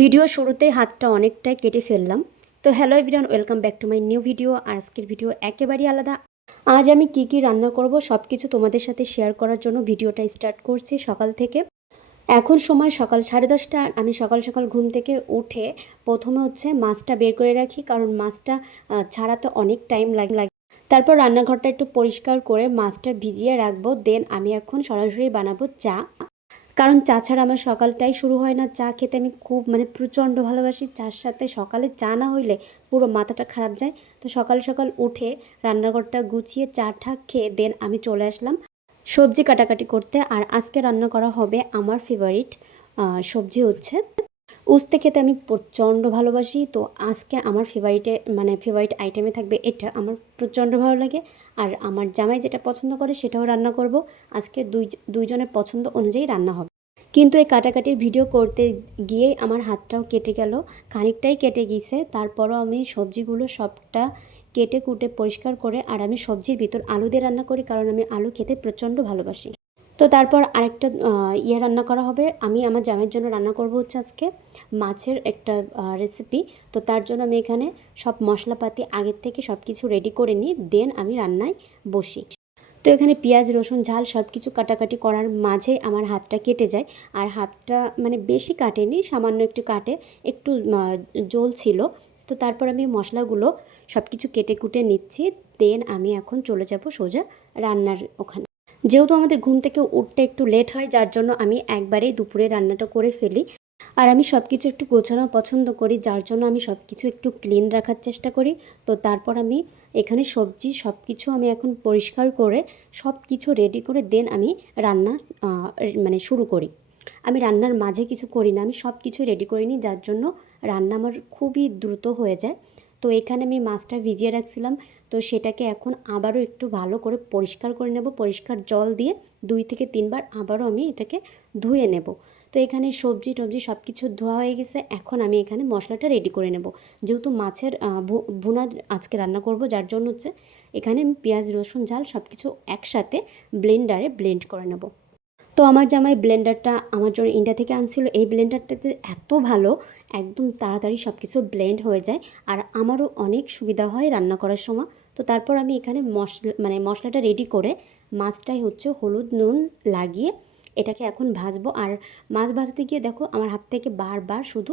Video শুরুতে হাতটা অনেকটাই কেটে ফেললাম। তো hello everyone welcome back to my new video আজকের ভিডিও একেবারেই আলাদা। আজ আমি কি কি রান্না করব সব কিছু তোমাদের সাথে শেয়ার করার জন্য ভিডিওটা স্টার্ট করছি সকাল থেকে। এখন সময় সকাল সাড়ে দশটা। আমি সকাল সকাল ঘুম থেকে উঠে প্রথমে হচ্ছে মাছটা বের করে রাখি, কারণ মাছটা ছাড়াতে অনেক টাইম লাগে লাগে, তারপর রান্নাঘরটা একটু পরিষ্কার করে মাছটা ভিজিয়ে রাখব। দেন আমি এখন সরাসরি বানাবো চা। কারণ চা ছাড়া আমার সকালটাই শুরু হয় না। চা খেতে আমি খুব মানে প্রচণ্ড ভালোবাসি। চার সাথে সকালে চা না হইলে পুরো মাথাটা খারাপ যায়। তো সকাল সকাল উঠে রান্নাঘরটা গুছিয়ে চা ঠা খেয়ে দেন আমি চলে আসলাম। সবজি কাটাকাটি করতে। আর আজকে রান্না করা হবে আমার ফেভারিট সবজি হচ্ছে উস্তে খেতে আমি প্রচণ্ড ভালোবাসি, তো আজকে আমার ফেভারিটে মানে ফেভারিট আইটেমে থাকবে এটা। আমার প্রচণ্ড ভালো লাগে আর আমার জামাই যেটা পছন্দ করে সেটাও রান্না করব। আজকে দুই, দুইজনের পছন্দ অনুযায়ী রান্না হবে। কিন্তু এই কাটাকাটির ভিডিও করতে গিয়েই আমার হাতটাও কেটে গেল, খানিকটাই কেটে গিয়েছে তারপরও আমি সবজিগুলো সবটা কেটে কুটে পরিষ্কার করে আর আমি সবজির ভিতর আলু দিয়ে রান্না করি কারণ আমি আলু খেতে প্রচণ্ড ভালোবাসি। তো তারপর আরেকটা ইয়ে রান্না করা হবে। আমি আমার জামের জন্য রান্না করব হচ্ছে আজকে মাছের একটা রেসিপি তো তার জন্য আমি এখানে সব মশলাপাতি আগের থেকে সব কিছু রেডি করে নিই। দেন আমি রান্নায় বসি। তো এখানে পেঁয়াজ, রসুন, ঝাল সব কিছু কাটাকাটি করার মাঝে আমার হাতটা কেটে যায়। আর হাতটা মানে বেশি কাটেনি, সামান্য একটু কাটে, একটু জল ছিল। তো তারপর আমি মশলাগুলো সব কিছু কেটে কুটে নিচ্ছি। দেন আমি এখন চলে যাব সোজা রান্নার ওখানে। যেহেতু আমাদের ঘুম থেকে উঠতে একটু লেট হয়, যার জন্য আমি একবারেই দুপুরে রান্নাটা করে ফেলি। আর আমি সব কিছু একটু গোছানো পছন্দ করি, যার জন্য আমি সব কিছু একটু ক্লিন রাখার চেষ্টা করি। তো তারপর আমি এখানে সবজি সব কিছু আমি এখন পরিষ্কার করে সব কিছু রেডি করে দেন আমি রান্না মানে শুরু করি। আমি রান্নার মাঝে কিছু করি না, আমি সব কিছু রেডি করে নিই যার জন্য রান্না আমার খুবই দ্রুত হয়ে যায়। তো এখানে আমি মাছটা ভিজিয়ে রাখছিলাম। তো সেটাকে এখন আবারও একটু ভালো করে পরিষ্কার করে নেব। পরিষ্কার জল দিয়ে দুই থেকে তিনবার আবারও আমি এটাকে ধুয়ে নেব। তো এখানে সবজি টবজি সব কিছু ধোয়া হয়ে গেছে। এখন আমি এখানে মশলাটা রেডি করে নেব। যেহেতু মাছের ভুনা আজকে রান্না করব, যার জন্য হচ্ছে এখানে আমি পেঁয়াজ, রসুন, ঝাল সব কিছু একসাথে ব্লেন্ডারে ব্লেন্ড করে নেব। তো আমার জামাই ব্লেন্ডারটা আমার জন্য ইন্ডিয়া থেকে আনছিল। এই ব্লেন্ডারটাতে এত ভালো, একদম তাড়াতাড়ি সব কিছু ব্লেন্ড হয়ে যায়। আর আমারও অনেক সুবিধা হয় রান্না করার সময়। তো তারপর আমি এখানে মশলা মানে মশলাটা রেডি করে মাছটাই হচ্ছে হলুদ নুন লাগিয়ে এটাকে এখন ভাজবো। আর মাছ ভাজতে গিয়ে দেখো আমার হাত থেকে বারবার শুধু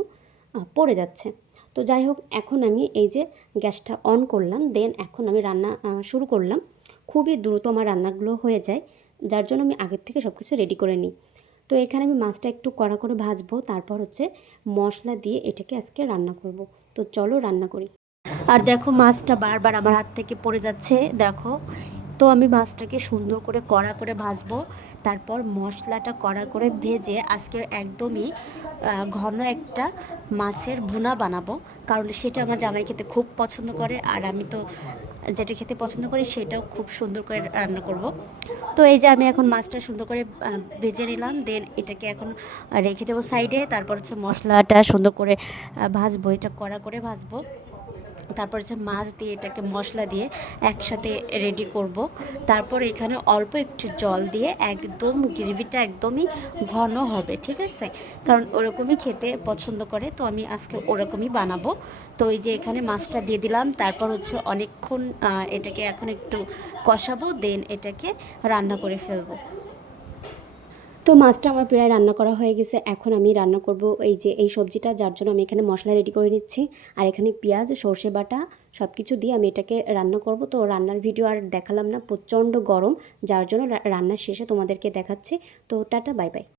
পড়ে যাচ্ছে। তো যাই হোক, এখন আমি এই যে গ্যাসটা অন করলাম, দেন এখন আমি রান্না শুরু করলাম। খুবই দ্রুত আমার রান্নাগুলো হয়ে যায়। যার জন্য আমি আগের থেকে সব কিছু রেডি করে নিই। তো এখানে আমি মাছটা একটু কড়া করে ভাজবো, তারপর হচ্ছে মশলা দিয়ে এটাকে আজকে রান্না করব। তো চলো রান্না করি। আর দেখো মাছটা বারবার আমার হাত থেকে পড়ে যাচ্ছে, দেখো। তো আমি মাছটাকে সুন্দর করে কড়া করে ভাজবো, তারপর মশলাটা কড়া করে ভেজে আজকে একদমই ঘন একটা মাছের ভুনা বানাবো, কারণ সেটা আমার জামাই খেতে খুব পছন্দ করে, আর আমি তো যেটা খেতে পছন্দ করি সেটাও খুব সুন্দর করে রান্না করব। তো এই যে আমি এখন মাছটা সুন্দর করে ভেজে নিলাম দেন এটাকে এখন রেখে দেবো সাইডে তারপর হচ্ছে মশলাটা সুন্দর করে ভাজবো, এটা কড়া করে ভাজবো। তারপর হচ্ছে মাছ দিয়ে এটাকে মশলা দিয়ে একসাথে রেডি করব। তারপর এখানে অল্প একটু জল দিয়ে একদম গ্রেভিটা একদমই ঘন হবে, ঠিক আছে? কারণ ওরকমই খেতে পছন্দ করে, তো আমি আজকে ওরকমই বানাবো। তো এই যে এখানে মাছটা দিয়ে দিলাম, তারপর হচ্ছে অনেকক্ষণ এটাকে এখন একটু কষাবো দেন এটাকে রান্না করে ফেলব। তো মাছটা আমার প্রায় রান্না করা হয়ে গেছে। এখন আমি রান্না করব এই যে এই সবজিটা, যার জন্য আমি এখানে মশলা রেডি করে নিচ্ছি। আর এখানে পেঁয়াজ, সর্ষে বাটা সব কিছু দিয়ে আমি এটাকে রান্না করব। তো রান্নার ভিডিও আর দেখালাম না, প্রচণ্ড গরম, যার জন্য রান্নার শেষে তোমাদেরকে দেখাচ্ছি। তো টাটা বাই বাই